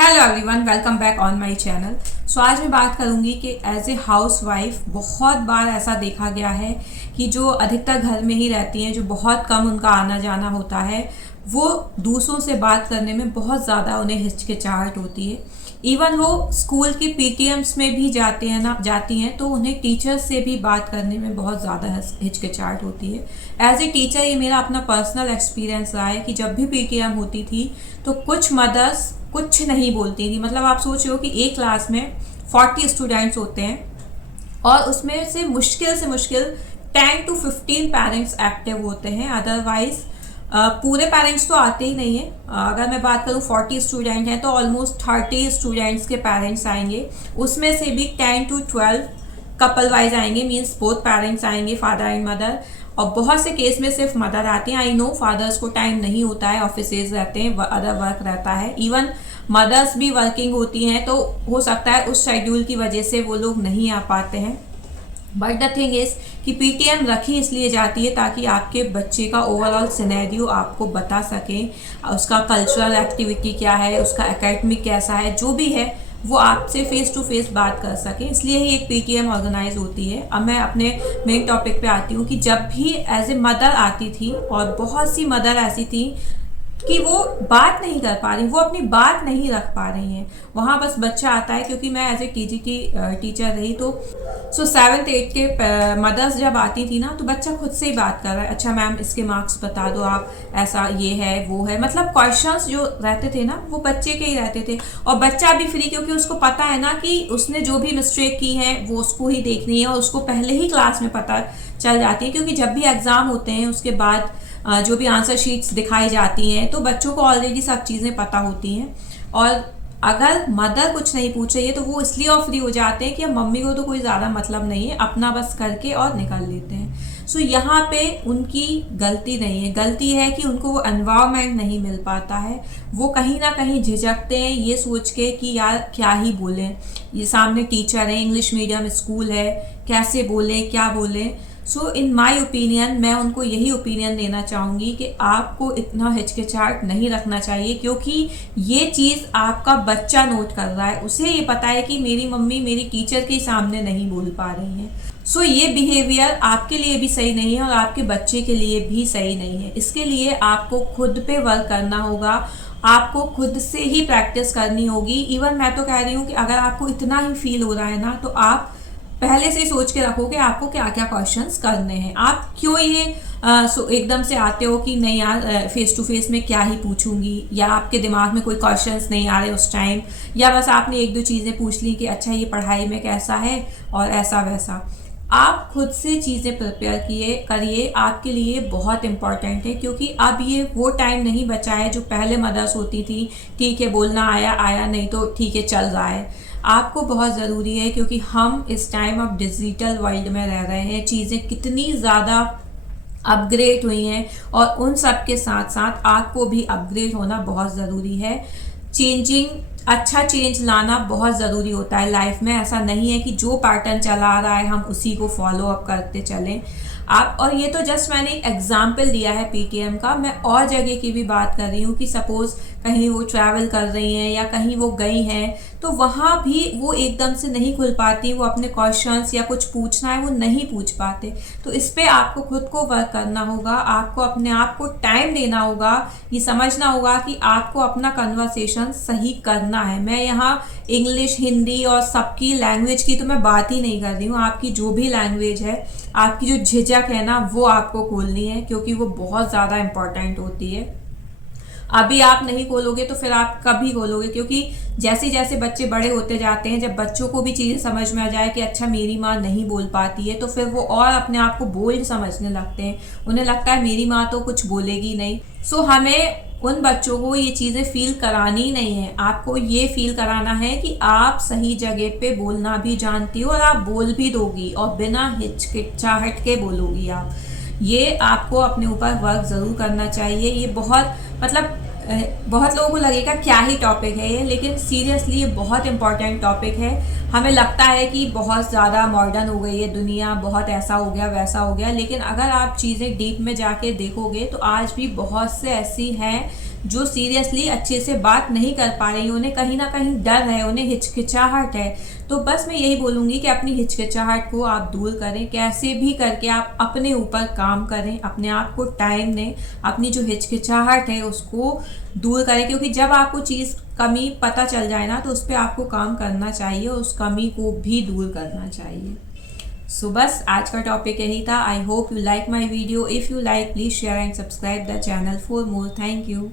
Hello everyone, welcome back on my channel. So आज मैं बात करूंगी कि एज ए हाउस वाइफ बहुत बार ऐसा देखा गया है कि जो अधिकतर घर में ही रहती हैं, जो बहुत कम उनका आना जाना होता है, वो दूसरों से बात करने में बहुत ज़्यादा उन्हें हिचकिचाहट होती है। इवन वो स्कूल की पीटीएम्स में भी जाती हैं तो उन्हें टीचर्स से भी बात करने में बहुत ज़्यादा हिचकिचाहट होती है। एज ए टीचर ये मेरा अपना पर्सनल एक्सपीरियंस रहा है कि जब भी पीटीएम होती थी तो कुछ मदर्स कुछ नहीं बोलती थी। मतलब आप सोच रहे हो कि एक क्लास में 40 स्टूडेंट्स होते हैं और उसमें से मुश्किल 10 to 15 पेरेंट्स एक्टिव होते हैं। अदरवाइज पूरे पेरेंट्स तो आते ही नहीं है। अगर मैं बात करूँ 40 स्टूडेंट हैं तो ऑलमोस्ट 30 स्टूडेंट्स के पेरेंट्स आएंगे, उसमें से भी 10 to 12 कपल वाइज आएंगे, मीन्स बोथ पेरेंट्स आएंगे, फादर एंड मदर। और बहुत से केस में सिर्फ मदर आती हैं। आई नो फादर्स को टाइम नहीं होता है, ऑफिसेज रहते हैं, अदर वर्क रहता है। इवन मदर्स भी वर्किंग होती हैं तो हो सकता है उस शेड्यूल की वजह से वो लोग नहीं आ पाते हैं। बट द थिंग इज़ कि पीटीएम रखी इसलिए जाती है ताकि आपके बच्चे का ओवरऑल सिनेरियो आपको बता सकें, उसका कल्चरल एक्टिविटी क्या है, उसका एकेडमिक कैसा है, जो भी है वो आपसे फेस टू फेस बात कर सकें। इसलिए ही एक पीटीएम ऑर्गेनाइज होती है। अब मैं अपने मेन टॉपिक पे आती हूँ कि जब भी एज ए मदर आती थी और बहुत सी मदर ऐसी थी कि वो बात नहीं कर पा रही, वो अपनी बात नहीं रख पा रही हैं। वहाँ बस बच्चा आता है, क्योंकि मैं एज ए टीजीटी टीचर रही तो 7th 8th के मदर्स जब आती थी ना तो बच्चा खुद से ही बात कर रहा है, अच्छा मैम इसके मार्क्स बता दो आप, ऐसा ये है वो है। मतलब क्वेश्चंस जो रहते थे ना वो बच्चे के ही रहते थे और बच्चा भी फ्री, क्योंकि उसको पता है ना कि उसने जो भी मिस्टेक की है वो उसको ही देखनी है और उसको पहले ही क्लास में पता चल जाती है। क्योंकि जब भी एग्ज़ाम होते हैं उसके बाद जो भी आंसर शीट्स दिखाई जाती हैं तो बच्चों को ऑलरेडी सब चीज़ें पता होती हैं। और अगर मदर कुछ नहीं पूछ रही है तो वो इसलिए और फ्री हो जाते हैं कि अब मम्मी को तो कोई ज़्यादा मतलब नहीं है, अपना बस करके और निकल लेते हैं। सो यहाँ पे उनकी गलती नहीं है, गलती है कि उनको वो एनवायरनमेंट नहीं मिल पाता है। वो कहीं ना कहीं झिझकते हैं ये सोच के कि यार क्या ही बोलें, ये सामने टीचर है, इंग्लिश मीडियम स्कूल है, कैसे बोलें क्या बोलें। सो इन माई ओपिनियन मैं उनको यही ओपिनियन देना चाहूँगी कि आपको इतना हिचकिचाहट नहीं रखना चाहिए, क्योंकि ये चीज़ आपका बच्चा नोट कर रहा है। उसे ये पता है कि मेरी मम्मी मेरी टीचर के सामने नहीं बोल पा रही हैं। सो ये बिहेवियर आपके लिए भी सही नहीं है और आपके बच्चे के लिए भी सही नहीं है। इसके लिए आपको खुद पे वर्क करना होगा, आपको खुद से ही प्रैक्टिस करनी होगी। इवन मैं तो कह रही हूँ कि अगर आपको इतना ही फील हो रहा है ना तो आप पहले से सोच के रखो कि आपको क्या क्या क्वेश्चंस करने हैं। आप क्यों ये एकदम से आते हो कि नहीं यार फेस टू फेस में क्या ही पूछूंगी, या आपके दिमाग में कोई क्वेश्चंस नहीं आ रहे उस टाइम, या बस आपने एक दो चीज़ें पूछ ली कि अच्छा ये पढ़ाई में कैसा है और ऐसा वैसा। आप खुद से चीज़ें प्रिपेयर करिए, आपके लिए बहुत इम्पॉर्टेंट है। क्योंकि अब ये वो टाइम नहीं बचा है जो पहले मदर्स होती थी, ठीक है बोलना आया नहीं तो ठीक है चल रहा है। आपको बहुत ज़रूरी है, क्योंकि हम इस टाइम अब डिजिटल वर्ल्ड में रह रहे हैं, चीज़ें कितनी ज़्यादा अपग्रेड हुई हैं और उन सब के साथ साथ आपको भी अपग्रेड होना बहुत ज़रूरी है। अच्छा चेंज लाना बहुत ज़रूरी होता है लाइफ में। ऐसा नहीं है कि जो पैटर्न चला रहा है हम उसी को फॉलो अप करते चलें आप। और ये तो जस्ट मैंने एक एग्जाम्पल दिया है पीटीएम का। मैं और जगह की भी बात कर रही हूँ कि सपोज़ कहीं वो ट्रैवल कर रही हैं या कहीं वो गई हैं तो वहाँ भी वो एकदम से नहीं खुल पाती, वो अपने क्वेश्चंस या कुछ पूछना है वो नहीं पूछ पाते। तो इस पर आपको खुद को वर्क करना होगा, आपको अपने आप को टाइम देना होगा, ये समझना होगा कि आपको अपना कन्वर्सेशन सही करना है। मैं यहाँ इंग्लिश, हिंदी और सबकी लैंग्वेज की तो मैं बात ही नहीं कर रही हूँ। आपकी जो भी लैंग्वेज है, आपकी जो झिझक है ना वो आपको खोलनी है, क्योंकि वो बहुत ज़्यादा इम्पॉर्टेंट होती है। अभी आप नहीं खोलोगे तो फिर आप कभी खोलोगे, क्योंकि जैसे जैसे बच्चे बड़े होते जाते हैं, जब बच्चों को भी चीज़ें समझ में आ जाए कि अच्छा मेरी माँ नहीं बोल पाती है, तो फिर वो और अपने आप को बोल्ड समझने लगते हैं। उन्हें लगता है मेरी माँ तो कुछ बोलेगी नहीं। सो हमें उन बच्चों को ये चीज़ें फील करानी नहीं है, आपको ये फील कराना है कि आप सही जगह पे बोलना भी जानती हो और आप बोल भी दोगी और बिना हिचकिचाहट के बोलोगी आप। ये आपको अपने ऊपर वर्क ज़रूर करना चाहिए। ये बहुत लोगों को लगेगा क्या ही टॉपिक है ये, लेकिन सीरियसली ये बहुत इंपॉर्टेंट टॉपिक है। हमें लगता है कि बहुत ज़्यादा मॉडर्न हो गई है दुनिया, बहुत ऐसा हो गया वैसा हो गया, लेकिन अगर आप चीज़ें डीप में जाके देखोगे तो आज भी बहुत से ऐसी हैं जो सीरियसली अच्छे से बात नहीं कर पा रही, उन्हें कहीं ना कहीं डर है, उन्हें हिचकिचाहट है, तो बस मैं यही बोलूँगी कि अपनी हिचकिचाहट को आप दूर करें। कैसे भी करके आप अपने ऊपर काम करें, अपने आप को टाइम दें, अपनी जो हिचकिचाहट है उसको दूर करें, क्योंकि जब आपको चीज़ कमी पता चल जाए ना तो उस पर आपको काम करना चाहिए, उस कमी को भी दूर करना चाहिए। सो बस आज का टॉपिक यही था। I hope you like my video. If you like please share and subscribe the channel for more. Thank you.